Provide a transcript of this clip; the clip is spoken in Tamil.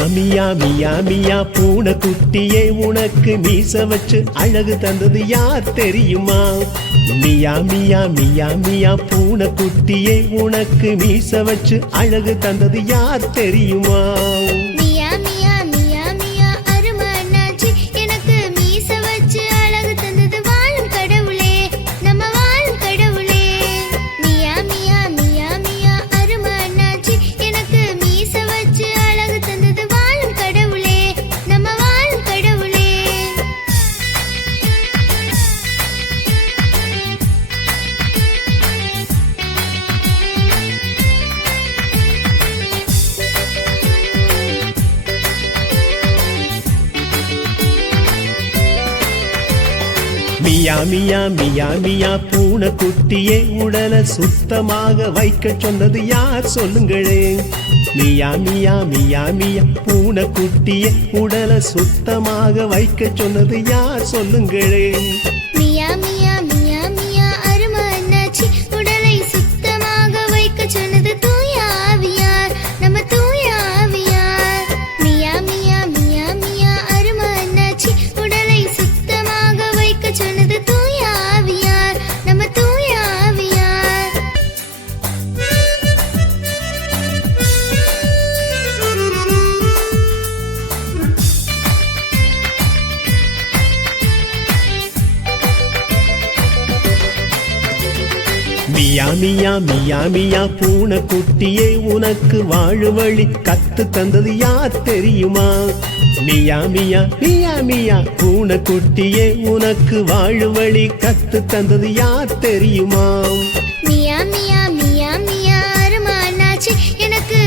மியா மியா மியா மியா பூனை குட்டியே உனக்கு மீச வச்சு அழகு தந்தது யார் தெரியுமா? மியா மியா மியா மியா பூனை குட்டியே உனக்கு மீச வச்சு அழகு தந்தது யார் தெரியுமா? மியா மியா மியா மியா அருமை அண்ணாச்சி எனக்கு மீச வச்சு அழகு தந்தது வாழும் கடவுளே, நம்ம வாழும் கடவுளே. மியா மியா மியா மியா அருமை அண்ணாச்சி எனக்கு மீச வச்சு அழகு தந்தது வாழும் கடவுளே, நம்ம வாழும் கடவுளே. மியா மியா மியா மியா பூனை குட்டியே உடலை சுத்தமாக வைக்க சொன்னது யார் சொல்லுங்களே? மியா மியா மியா மியா பூனை குட்டியே உடலை சுத்தமாக வைக்க சொன்னது யார் சொல்லுங்களே? மியா மியா மியா மியா அருமை அண்ணாச்சி உடலை சுத்தமாக வைக்க சொன்னது தூய ஆவியார், நம்ம தூய ஆவியார். மியா மியா மியா மியா அருமை அண்ணாச்சி உடலை சுத்தமாக வைக்க சொன்னது தூய ஆவியார், நம்ம தூய ஆவியார். மியா மியா மியா மியா பூனை குட்டியே உனக்கு வாழு வழி கத்து தந்தது யார் தெரியுமா? மியா மியா மியா மியா பூனை குட்டியே உனக்கு வாழு வழி கத்து தந்தது யார் தெரியுமா? மியா மியா மியா மியா அருமை அண்ணாச்சி எனக்கு